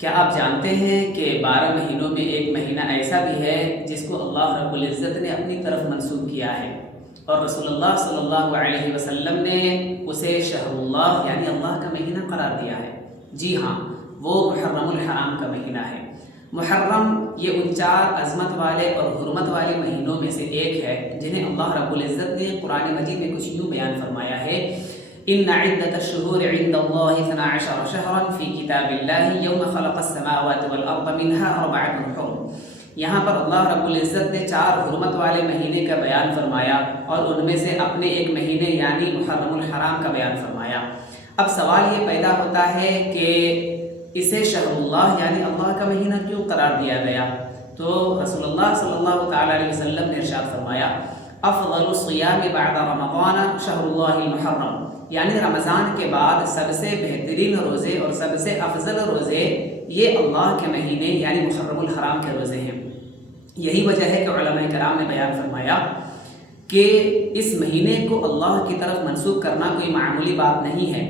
کیا آپ جانتے ہیں کہ 12 مہینوں میں ایک مہینہ ایسا بھی ہے جس کو اللہ رب العزت نے اپنی طرف منسوب کیا ہے، اور رسول اللہ صلی اللہ علیہ وسلم نے اسے شہر اللہ یعنی اللہ کا مہینہ قرار دیا ہے؟ جی ہاں، وہ محرم الحرام کا مہینہ ہے۔ محرم یہ ان 4 عظمت والے اور حرمت والے مہینوں میں سے ایک ہے جنہیں اللہ رب العزت نے قرآن مجید میں کچھ یوں بیان فرمایا ہے: ان عدۃ الشہور عند اللہ 12 شہرا فی کتاب اللہ یوم خلق السماوات والارض منها 4 حرم۔ یہاں پر اللہ رب العزت نے 4 حرمت والے مہینے کا بیان فرمایا اور ان میں سے اپنے ایک مہینے یعنی محرم الحرام کا بیان فرمایا۔ اب سوال یہ پیدا ہوتا ہے کہ اسے شہر اللہ یعنی اللہ کا مہینہ کیوں قرار دیا گیا؟ تو رسول اللہ صلی اللہ تعالیٰ علیہ وسلم نے ارشاد فرمایا: افضل الصیام بعد رمضان شہر اللہ المحرم، یعنی رمضان کے بعد سب سے بہترین روزے اور سب سے افضل روزے یہ اللہ کے مہینے یعنی محرم الحرام کے روزے ہیں۔ یہی وجہ ہے کہ علماء کرام نے بیان فرمایا کہ اس مہینے کو اللہ کی طرف منسوب کرنا کوئی معمولی بات نہیں ہے،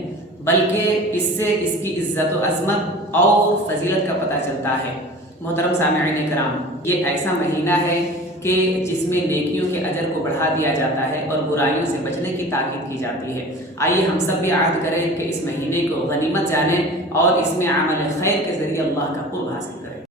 بلکہ اس سے اس کی عزت و عظمت اور فضیلت کا پتہ چلتا ہے۔ محترم سامعین کرام، یہ ایسا مہینہ ہے کہ جس میں نیکیوں کے اجر کو بڑھا دیا جاتا ہے اور برائیوں سے بچنے کی تاکید کی جاتی ہے۔ آئیے ہم سب بھی عہد کریں کہ اس مہینے کو غنیمت جانیں اور اس میں عمل خیر کے ذریعے اللہ کا قرب حاصل کریں۔